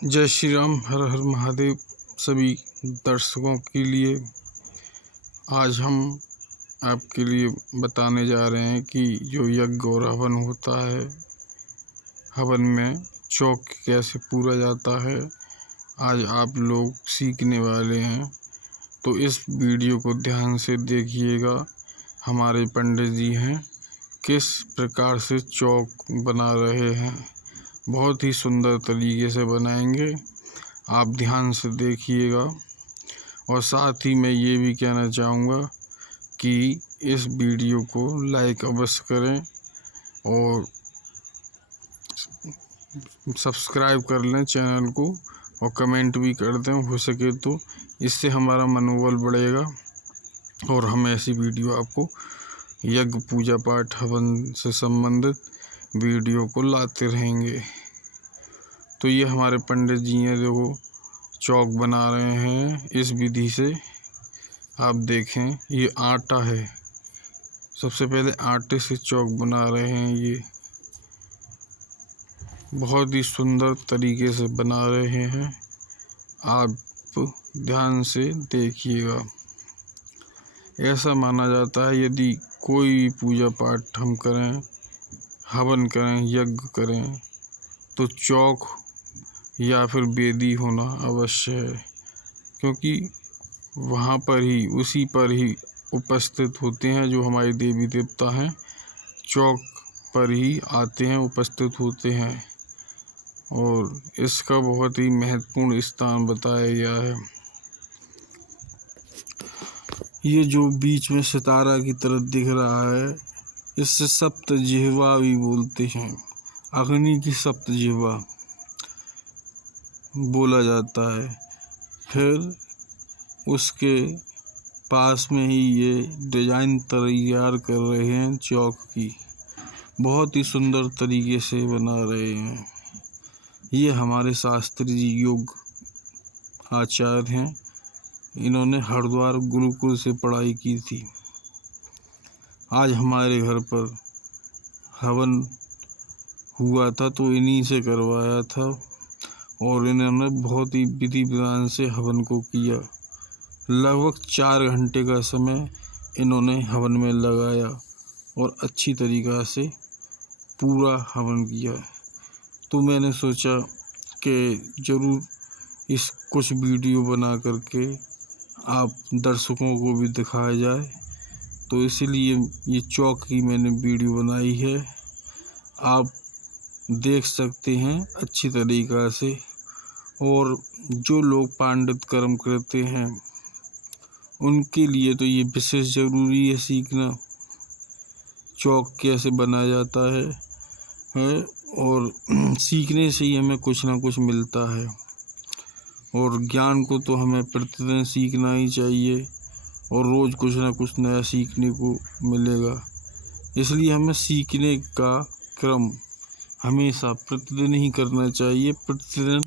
जय श्री राम, हर हर महादेव। सभी दर्शकों के लिए आज हम आपके लिए बताने जा रहे हैं कि जो यज्ञ और हवन होता है, हवन में चौक कैसे पूरा जाता है, आज आप लोग सीखने वाले हैं। तो इस वीडियो को ध्यान से देखिएगा। हमारे पंडित जी हैं, किस प्रकार से चौक बना रहे हैं, बहुत ही सुंदर तरीके से बनाएंगे। आप ध्यान से देखिएगा। और साथ ही मैं ये भी कहना चाहूँगा कि इस वीडियो को लाइक अवश्य करें और सब्सक्राइब कर लें चैनल को, और कमेंट भी कर दें हो सके तो। इससे हमारा मनोबल बढ़ेगा और हम ऐसी वीडियो आपको यज्ञ पूजा पाठ हवन से संबंधित वीडियो को लाते रहेंगे। तो ये हमारे पंडित जी हैं, देखो चौक बना रहे हैं इस विधि से। आप देखें, ये आटा है, सबसे पहले आटे से चौक बना रहे हैं। ये बहुत ही सुंदर तरीके से बना रहे हैं, आप ध्यान से देखिएगा। ऐसा माना जाता है यदि कोई भी पूजा पाठ हम करें, हवन करें, यज्ञ करें, तो चौक या फिर वेदी होना अवश्य है, क्योंकि वहाँ पर ही, उसी पर ही उपस्थित होते हैं जो हमारे देवी देवता हैं। चौक पर ही आते हैं, उपस्थित होते हैं, और इसका बहुत ही महत्वपूर्ण स्थान बताया गया है। ये जो बीच में सितारा की तरह दिख रहा है, इससे सप्त जिह्वा भी बोलते हैं। अग्नि की सप्त जिह्वा बोला जाता है। फिर उसके पास में ही ये डिजाइन तैयार कर रहे हैं चौक की, बहुत ही सुंदर तरीके से बना रहे हैं। ये हमारे शास्त्री जी योग आचार्य हैं, इन्होंने हरिद्वार गुरुकुल से पढ़ाई की थी। आज हमारे घर पर हवन हुआ था तो इन्हीं से करवाया था, और इन्होंने बहुत ही विधि विधान से हवन को किया। लगभग 4 घंटे का समय इन्होंने हवन में लगाया और अच्छी तरीक़ा से पूरा हवन किया। तो मैंने सोचा कि ज़रूर इस कुछ वीडियो बना करके आप दर्शकों को भी दिखाया जाए, तो इसलिए ये चौक की मैंने वीडियो बनाई है। आप देख सकते हैं अच्छी तरीक़ा से। और जो लोग पांडित कर्म करते हैं उनके लिए तो ये विशेष ज़रूरी है सीखना, चौक कैसे बनाया जाता है। और सीखने से ही हमें कुछ ना कुछ मिलता है, और ज्ञान को तो हमें प्रतिदिन सीखना ही चाहिए, और रोज़ कुछ ना कुछ नया सीखने को मिलेगा। इसलिए हमें सीखने का क्रम हमेशा प्रतिदिन ही करना चाहिए, प्रतिदिन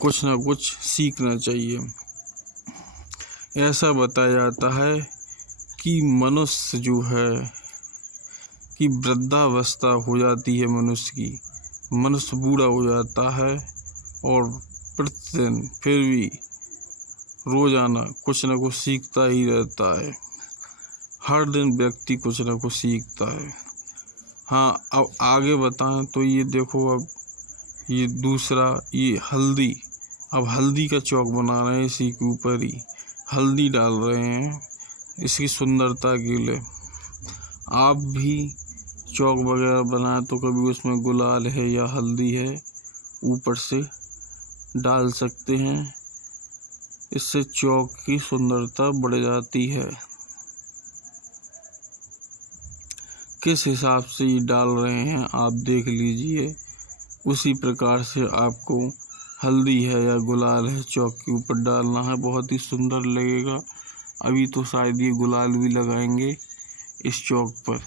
कुछ ना कुछ सीखना चाहिए। ऐसा बताया जाता है कि मनुष्य जो है कि वृद्धावस्था हो जाती है मनुष्य की, मनुष्य बूढ़ा हो जाता है, और प्रतिदिन फिर भी रोज़ाना कुछ ना कुछ सीखता ही रहता है। हर दिन व्यक्ति कुछ ना कुछ सीखता है। हाँ, अब आगे बताएं तो ये देखो, अब ये दूसरा, ये हल्दी, अब हल्दी का चौक बना रहे हैं। इसी के ऊपर ही हल्दी डाल रहे हैं इसकी सुंदरता के लिए। आप भी चौक वगैरह बनाए तो कभी उसमें गुलाल है या हल्दी है ऊपर से डाल सकते हैं, इससे चौक की सुंदरता बढ़ जाती है। किस हिसाब से ये डाल रहे हैं आप देख लीजिए, उसी प्रकार से आपको हल्दी है या गुलाल है चौक के ऊपर डालना है, बहुत ही सुंदर लगेगा। अभी तो शायद ये गुलाल भी लगाएंगे इस चौक पर,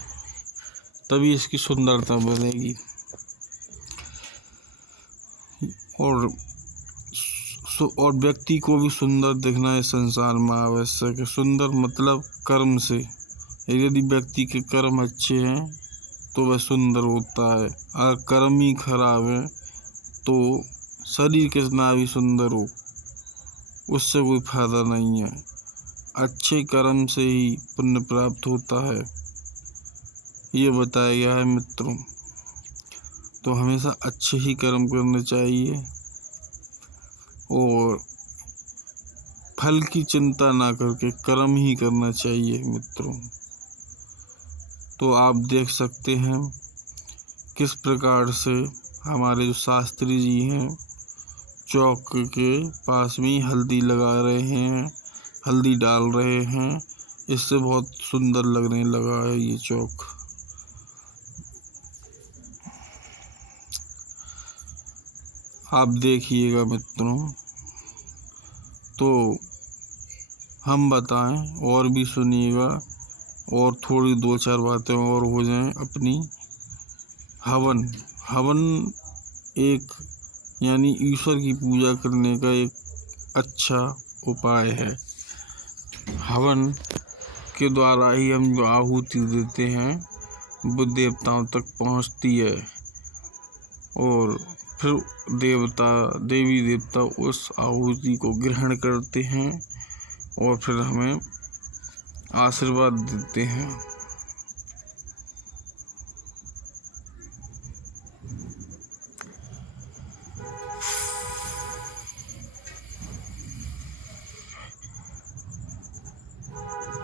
तभी इसकी सुंदरता बनेगी। और व्यक्ति को भी सुंदर दिखना इस संसार में आवश्यक है। सुंदर मतलब कर्म से, यदि व्यक्ति के कर्म अच्छे हैं तो वह सुंदर होता है। अगर कर्म ही खराब है तो शरीर कितना भी सुंदर हो, उससे कोई फायदा नहीं है। अच्छे कर्म से ही पुण्य प्राप्त होता है, ये बताया गया है मित्रों। तो हमेशा अच्छे ही कर्म करने चाहिए और फल की चिंता ना करके कर्म ही करना चाहिए मित्रों। तो आप देख सकते हैं किस प्रकार से हमारे जो शास्त्री जी हैं चौक के पास में हल्दी लगा रहे हैं, हल्दी डाल रहे हैं। इससे बहुत सुंदर लगने लगा है ये चौक। आप देखिएगा मित्रों। तो हम बताएं और भी सुनिएगा और थोड़ी 2-4 बातें और हो जाएं अपनी। हवन हवन एक यानी ईश्वर की पूजा करने का एक अच्छा उपाय है। हवन के द्वारा ही हम जो आहुति देते हैं वो देवताओं तक पहुंचती है और फिर देवी देवता उस आहुति को ग्रहण करते हैं और फिर हमें आशीर्वाद देते हैं।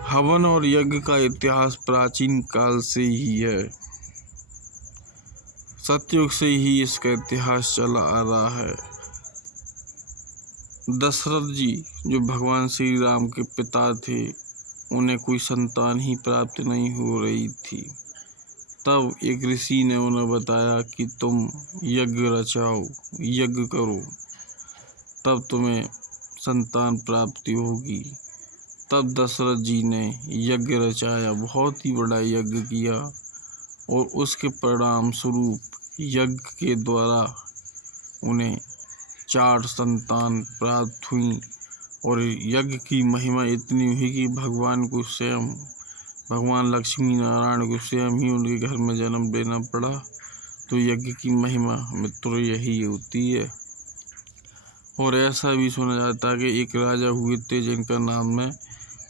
हवन और यज्ञ का इतिहास प्राचीन काल से ही है। सतयुग से ही इसका इतिहास चला आ रहा है। दशरथ जी जो भगवान श्री राम के पिता थे, उन्हें कोई संतान ही प्राप्त नहीं हो रही थी। तब एक ऋषि ने उन्हें बताया कि तुम यज्ञ रचाओ, यज्ञ करो, तब तुम्हें संतान प्राप्ति होगी। तब दशरथ जी ने यज्ञ रचाया, बहुत ही बड़ा यज्ञ किया और उसके परिणाम स्वरूप यज्ञ के द्वारा उन्हें 4 संतान प्राप्त हुई। और यज्ञ की महिमा इतनी हुई कि भगवान को स्वयं, भगवान लक्ष्मी नारायण को स्वयं ही उनके घर में जन्म लेना पड़ा। तो यज्ञ की महिमा मित्रों यही होती है। और ऐसा भी सुना जाता है कि एक राजा हुए थे जिनका नाम है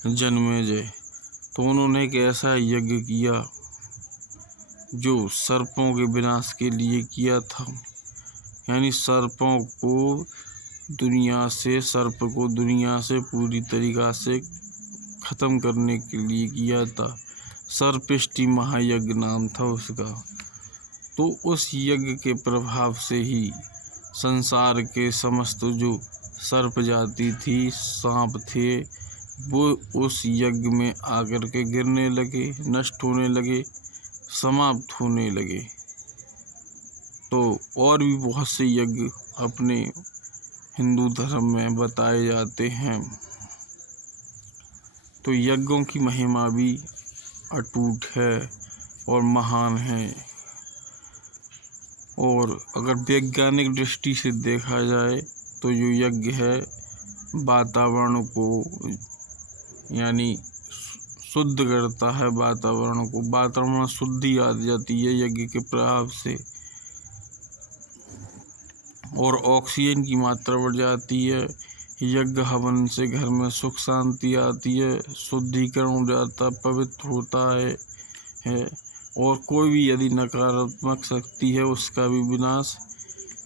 जन्मेजय। तो उन्होंने एक ऐसा यज्ञ किया जो सर्पों के विनाश के लिए किया था, यानी सर्प को दुनिया से पूरी तरीक़ा से ख़त्म करने के लिए किया था। सर्पिष्टि महायज्ञ नाम था उसका। तो उस यज्ञ के प्रभाव से ही संसार के समस्त जो सर्प जाति थी, सांप थे, वो उस यज्ञ में आकर के गिरने लगे, नष्ट होने लगे, समाप्त होने लगे। तो और भी बहुत से यज्ञ अपने हिंदू धर्म में बताए जाते हैं। तो यज्ञों की महिमा भी अटूट है और महान है। और अगर वैज्ञानिक दृष्टि से देखा जाए तो जो यज्ञ है वातावरण को यानी शुद्ध करता है, वातावरण में शुद्धि आ जाती है यज्ञ के प्रभाव से, और ऑक्सीजन की मात्रा बढ़ जाती है। यज्ञ हवन से घर में सुख शांति आती है, शुद्धिकरण हो जाता है, पवित्र होता है और कोई भी यदि नकारात्मक शक्ति है उसका भी विनाश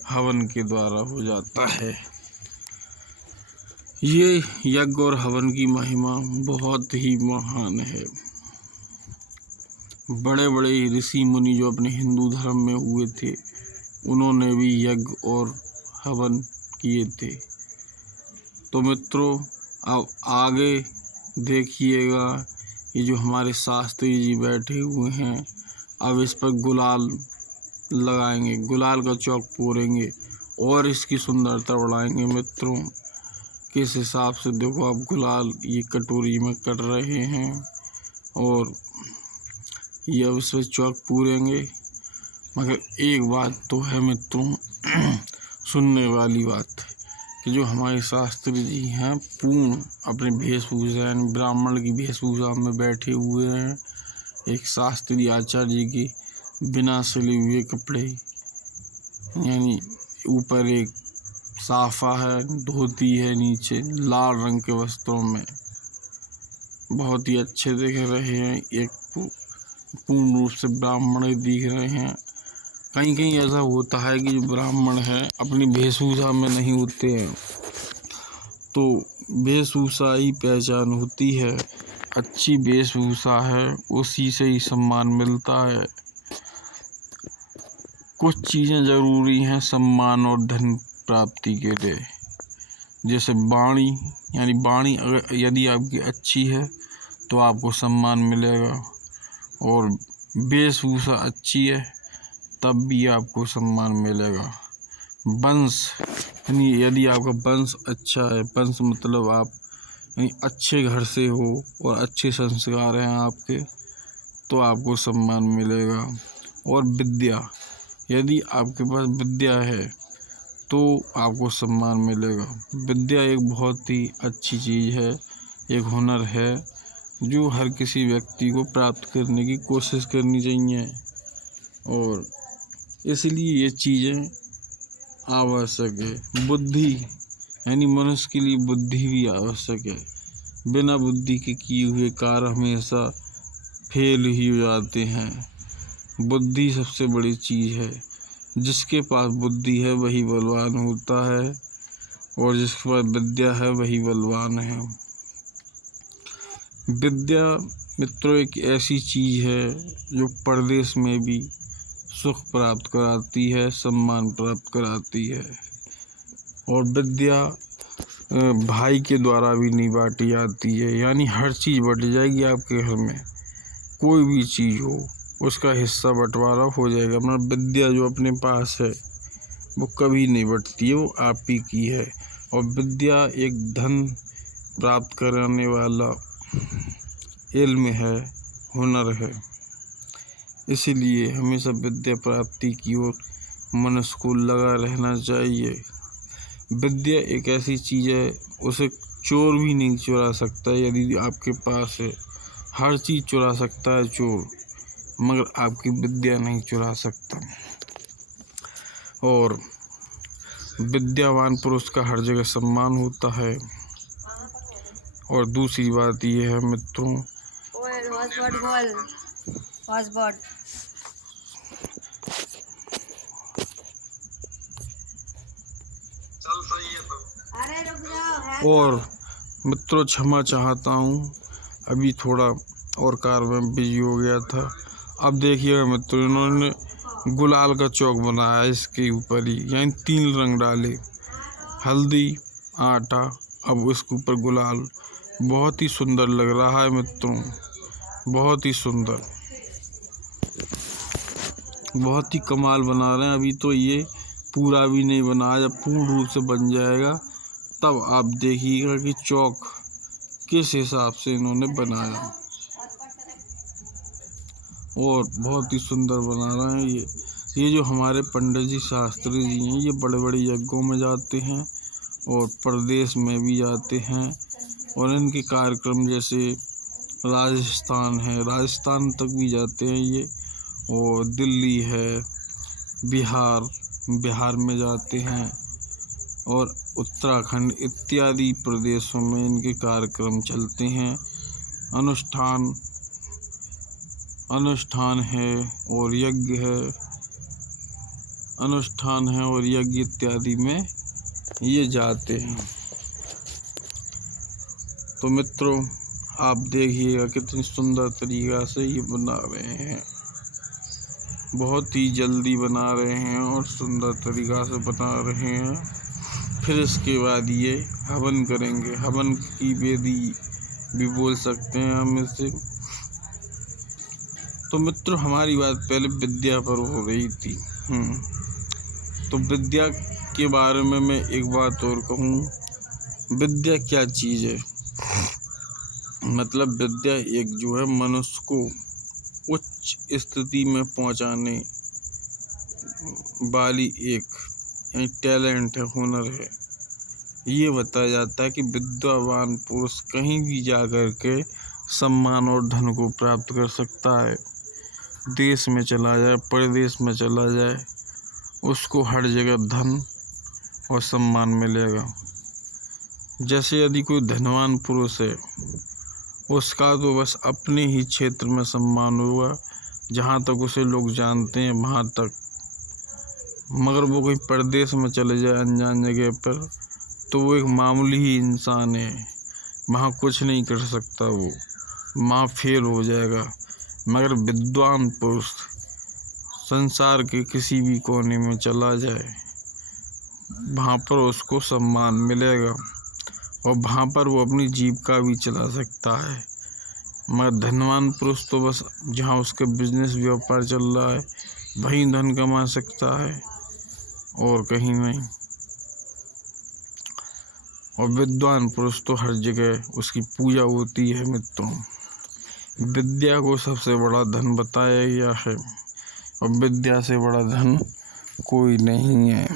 हवन के द्वारा हो जाता है। ये यज्ञ और हवन की महिमा बहुत ही महान है। बड़े बड़े ऋषि मुनि जो अपने हिंदू धर्म में हुए थे, उन्होंने भी यज्ञ और हवन किए थे। तो मित्रों अब आगे देखिएगा, ये जो हमारे शास्त्री जी बैठे हुए हैं, अब इस पर गुलाल लगाएंगे, गुलाल का चौक पूरेंगे और इसकी सुंदरता बढ़ाएंगे। मित्रों किस हिसाब से देखो, आप गुलाल ये कटोरी में कर रहे हैं और ये अब इस पर चौक पूरेंगे। मगर एक बात तो है मित्रों सुनने वाली बात कि जो हमारे शास्त्री जी हैं पूर्ण अपने वेशभूषा यानी ब्राह्मण की वेशभूषा में बैठे हुए हैं। एक शास्त्री आचार्य जी के बिना सिले हुए कपड़े, यानी ऊपर एक साफा है, धोती है, नीचे लाल रंग के वस्त्रों में बहुत ही अच्छे दिख रहे हैं। एक पूर्ण रूप से ब्राह्मण दिख रहे हैं। कहीं कहीं ऐसा होता है कि जो ब्राह्मण है अपनी वेशभूषा में नहीं होते हैं, तो वेशभूषा ही पहचान होती है। अच्छी वेशभूषा है, उसी से ही सम्मान मिलता है। कुछ चीज़ें ज़रूरी हैं सम्मान और धन प्राप्ति के लिए, जैसे वाणी, यानी वाणी अगर यदि आपकी अच्छी है तो आपको सम्मान मिलेगा, और वेशभूषा अच्छी है तब भी आपको सम्मान मिलेगा। वंश, यानी यदि आपका वंश अच्छा है, वंश मतलब आप यानी अच्छे घर से हो और अच्छे संस्कार हैं आपके, तो आपको सम्मान मिलेगा। और विद्या, यदि आपके पास विद्या है तो आपको सम्मान मिलेगा। विद्या एक बहुत ही अच्छी चीज़ है, एक हुनर है जो हर किसी व्यक्ति को प्राप्त करने की कोशिश करनी चाहिए, और इसलिए ये चीज़ें आवश्यक है। बुद्धि, यानी मनुष्य के लिए बुद्धि भी आवश्यक है। बिना बुद्धि के किए हुए कार्य हमेशा फेल ही हो जाते हैं। बुद्धि सबसे बड़ी चीज़ है। जिसके पास बुद्धि है वही बलवान होता है, और जिसके पास विद्या है वही बलवान है। विद्या मित्रों एक ऐसी चीज़ है जो परदेश में भी सुख प्राप्त कराती है, सम्मान प्राप्त कराती है। और विद्या भाई के द्वारा भी नहीं बांटी जाती है, यानी हर चीज़ बट जाएगी आपके घर में, कोई भी चीज़ हो उसका हिस्सा बंटवारा हो जाएगा। मतलब विद्या जो अपने पास है वो कभी नहीं बटती है, वो आप ही की है। और विद्या एक धन प्राप्त कराने वाला इल्म है, हुनर है। इसीलिए हमेशा विद्या प्राप्ति की ओर मनुष्य को लगा रहना चाहिए। विद्या एक ऐसी चीज़ है, उसे चोर भी नहीं चुरा सकता यदि आपके पास है। हर चीज़ चुरा सकता है चोर, मगर आपकी विद्या नहीं चुरा सकता। और विद्यावान पुरुष का हर जगह सम्मान होता है। और दूसरी बात यह है मित्रों, और मित्रों क्षमा चाहता हूँ, अभी थोड़ा और कार में बिजी हो गया था। अब देखिएगा मित्रों, इन्होंने गुलाल का चौक बनाया इसके ऊपर ही, यानी 3 रंग डाले, हल्दी, आटा, अब इसके ऊपर गुलाल। बहुत ही सुंदर लग रहा है मित्रों, बहुत ही सुंदर, बहुत ही कमाल बना रहे हैं। अभी तो ये पूरा भी नहीं बना, जब पूर्ण रूप से बन जाएगा तब आप देखिएगा कि चौक किस हिसाब से इन्होंने बनाया, और बहुत ही सुंदर बना रहे हैं। ये जो हमारे पंडित जी शास्त्री जी हैं, ये बड़े बड़े यज्ञों में जाते हैं और प्रदेश में भी जाते हैं, और इनके कार्यक्रम जैसे राजस्थान है, राजस्थान तक भी जाते हैं ये, और दिल्ली है, बिहार में जाते हैं, और उत्तराखंड इत्यादि प्रदेशों में इनके कार्यक्रम चलते हैं। अनुष्ठान है और यज्ञ है, अनुष्ठान है और यज्ञ इत्यादि में ये जाते हैं। तो मित्रों आप देखिएगा कितनी सुंदर तरीक़ा से ये बना रहे हैं, बहुत ही जल्दी बना रहे हैं और सुंदर तरीक़ा से बना रहे हैं। फिर इसके बाद ये हवन करेंगे, हवन की वेदी भी बोल सकते हैं हम इसे। तो मित्रों हमारी बात पहले विद्या पर हो रही थी। तो विद्या के बारे में मैं एक बात और कहूँ, विद्या क्या चीज़ है। मतलब विद्या एक जो है मनुष्य को उच्च स्थिति में पहुँचाने वाली एक टैलेंट है, हुनर है। ये बताया जाता है कि विद्यावान पुरुष कहीं भी जाकर के सम्मान और धन को प्राप्त कर सकता है। देश में चला जाए, परदेश में चला जाए, उसको हर जगह धन और सम्मान मिलेगा। जैसे यदि कोई धनवान पुरुष है, उसका तो बस अपने ही क्षेत्र में सम्मान होगा, जहाँ तक उसे लोग जानते हैं वहाँ तक। मगर वो कोई परदेश में चले जाए अनजान जगह पर, तो वो एक मामूली ही इंसान है, वहाँ कुछ नहीं कर सकता, वो वहाँ फेल हो जाएगा। मगर विद्वान पुरुष संसार के किसी भी कोने में चला जाए, वहाँ पर उसको सम्मान मिलेगा और वहाँ पर वो अपनी जीविका भी चला सकता है। मगर धनवान पुरुष तो बस जहाँ उसके बिजनेस व्यापार चल रहा है वहीं धन कमा सकता है और कहीं नहीं। और विद्वान पुरुष तो हर जगह उसकी पूजा होती है मित्रों। विद्या को सबसे बड़ा धन बताया गया है और विद्या से बड़ा धन कोई नहीं है।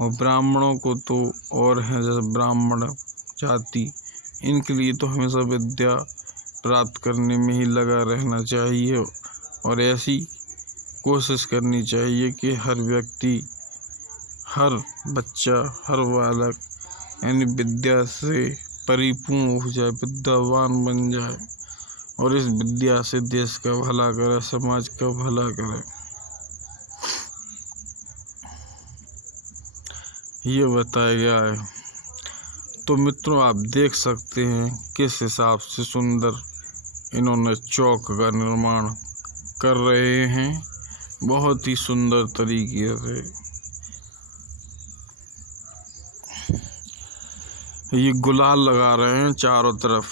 और ब्राह्मणों को तो और है, जैसे ब्राह्मण जाति, इनके लिए तो हमेशा विद्या प्राप्त करने में ही लगा रहना चाहिए और ऐसी कोशिश करनी चाहिए कि हर व्यक्ति, हर बच्चा, हर बालक यानी विद्या से परिपूर्ण हो जाए, विद्यावान बन जाए और इस विद्या से देश का भला करे, समाज का भला करे। ये बताया गया है। तो मित्रों, आप देख सकते हैं किस हिसाब से सुंदर इन्होंने चौक का निर्माण कर रहे हैं, बहुत ही सुंदर तरीके से। ये गुलाल लगा रहे हैं चारों तरफ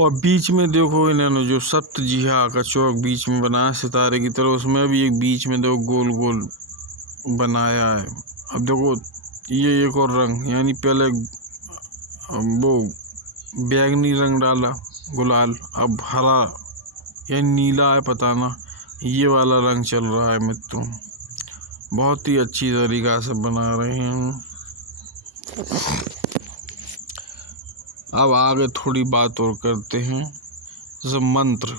और बीच में देखो इन्होंने जो सप्तजिहा का चौक बीच में बनाया सितारे की तरह, उसमें भी एक बीच में देखो गोल गोल बनाया है। अब देखो ये एक और रंग, यानी पहले वो बैंगनी रंग डाला गुलाल, अब हरा या नीला है पता ना, ये वाला रंग चल रहा है मित्रों। बहुत ही अच्छी तरीका से बना रहे हैं। अब आगे थोड़ी बात और करते हैं। जैसे मंत्र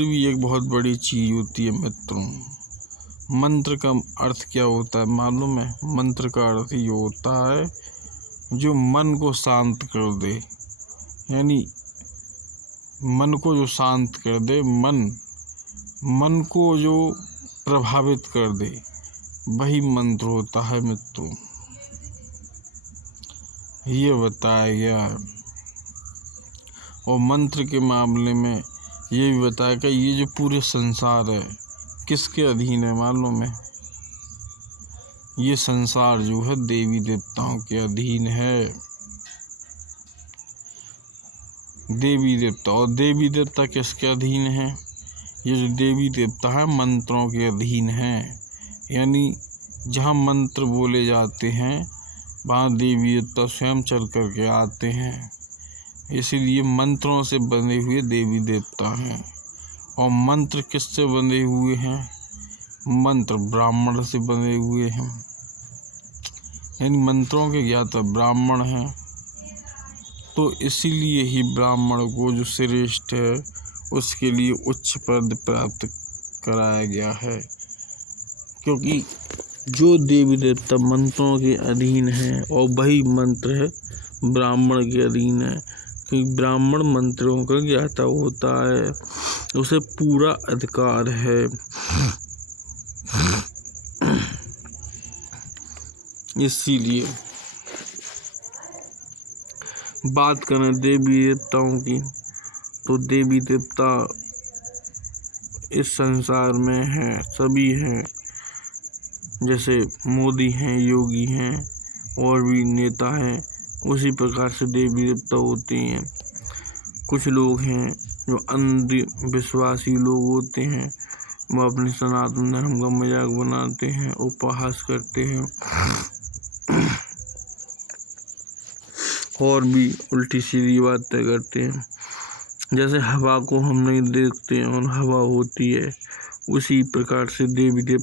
भी एक बहुत बड़ी चीज होती है मित्रों। मंत्र का अर्थ क्या होता है मालूम है? मंत्र का अर्थ ये होता है जो मन को शांत कर दे, यानी मन को जो शांत कर दे, मन को जो प्रभावित कर दे, वही मंत्र होता है मित्रों। ये बताया गया है। और मंत्र के मामले में ये भी बताया कि ये जो पूरे संसार है किसके अधीन है मालूम है? ये संसार जो है देवी देवताओं के अधीन है। देवी देवता, और देवी देवता किसके अधीन है? ये जो देवी देवता है मंत्रों के अधीन है, यानी जहाँ मंत्र बोले जाते हैं वहाँ देवी देवता स्वयं चल करके आते हैं। इसीलिए मंत्रों से बने हुए देवी देवता हैं। और मंत्र किससे बने हुए हैं? मंत्र ब्राह्मण से बने हुए हैं, यानी मंत्रों के ज्ञाता ब्राह्मण हैं। तो इसीलिए ही ब्राह्मण को जो श्रेष्ठ है उसके लिए उच्च पद प्राप्त कराया गया है, क्योंकि जो देवी देवता मंत्रों के अधीन है और वही मंत्र है ब्राह्मण के अधीन है, क्योंकि ब्राह्मण मंत्रों का ज्ञाता होता है, उसे पूरा अधिकार है। इसीलिए बात करें देवी देवताओं की, तो देवी देवता इस संसार में हैं, सभी हैं। जैसे मोदी हैं, योगी हैं और भी नेता हैं, उसी प्रकार से देवी देवता होते हैं। कुछ लोग हैं जो अंधविश्वासी लोग होते हैं, वो अपने सनातन धर्म का मजाक बनाते हैं, उपहास करते हैं और भी उल्टी सीधी बातें करते हैं। जैसे हवा को हम नहीं देखते और हवा होती है, उसी प्रकार से देवी देवता